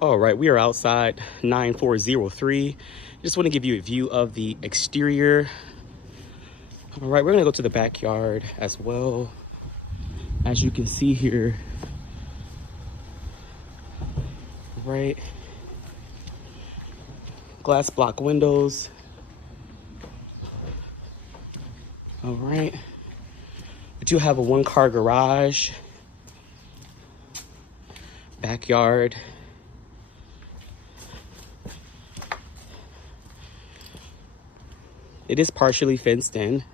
All right, we are outside 9403. Just want to give you a view of the exterior. All right, we're gonna go to the backyard as well. As you can see here, right, glass block windows. All right, we do have a 1-car garage, backyard. It is partially fenced in.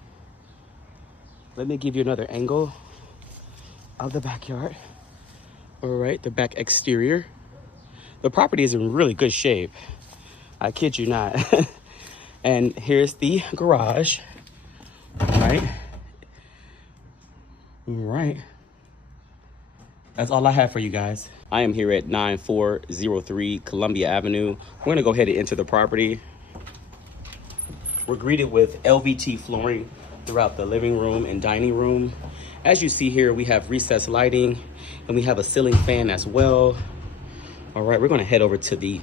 Let me give you another angle of the backyard. All right, the back exterior. The property is in really good shape. I kid you not. And here's the garage. All right. That's all I have for you guys. I am here at 9403 Columbia Avenue. We're gonna go ahead and enter the property. We're greeted with LVT flooring throughout the living room and dining room. As you see here, we have recessed lighting and we have a ceiling fan as well. All right, we're gonna head over to the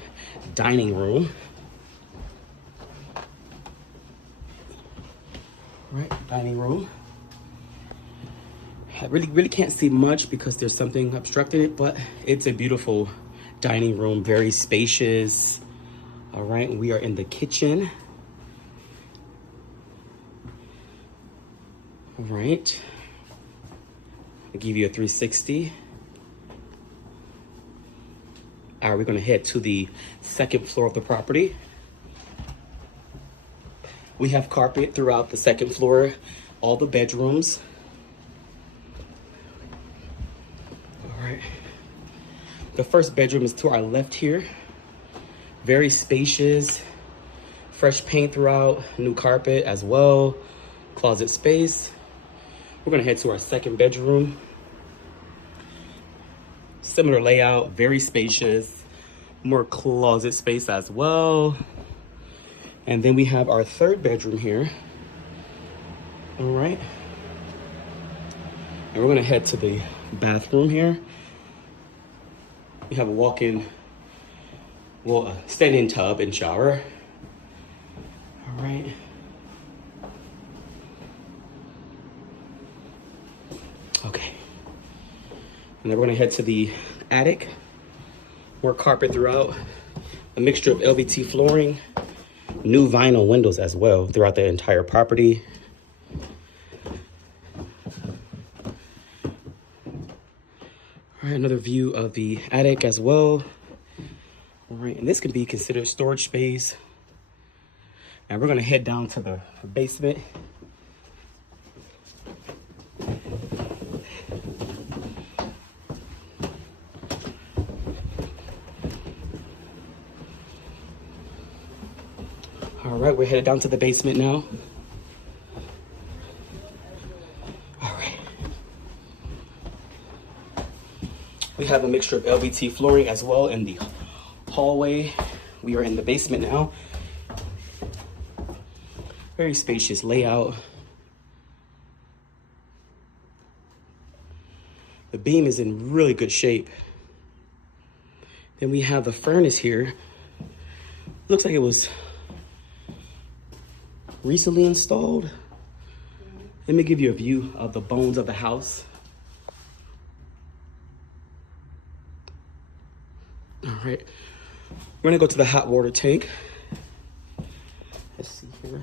dining room. All right, dining room. I really can't see much because there's something obstructing it, but it's a beautiful dining room, very spacious. All right, we are in the kitchen. All right, I'll give you a 360. All right, we're gonna head to the second floor of the property. We have carpet throughout the second floor, all the bedrooms. All right, the first bedroom is to our left here. Very spacious, fresh paint throughout, new carpet as well, closet space. We're gonna head to our second bedroom. Similar layout, very spacious, more closet space as well. And then we have our third bedroom here. All right. And we're gonna head to the bathroom here. We have a walk-in, well, a stand-in tub and shower. All right. Okay, and then we're gonna head to the attic. More carpet throughout, a mixture of LVT flooring, new vinyl windows as well throughout the entire property. All right, another view of the attic as well. All right, and this can be considered storage space. And we're gonna head down to the basement. All right, we're headed down to the basement now. All right. We have a mixture of LVT flooring as well in the hallway. We are in the basement now. Very spacious layout. The beam is in really good shape. Then we have the furnace here. Looks like it was recently installed. Let me give you a view of the bones of the house. All right, we're gonna go to the hot water tank. Let's see here.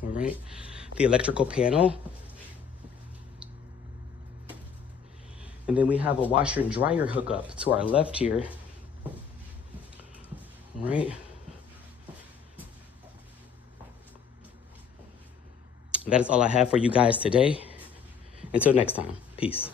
All right, the electrical panel. And then we have a washer and dryer hookup to our left here. All right. That is all I have for you guys today. Until next time, peace.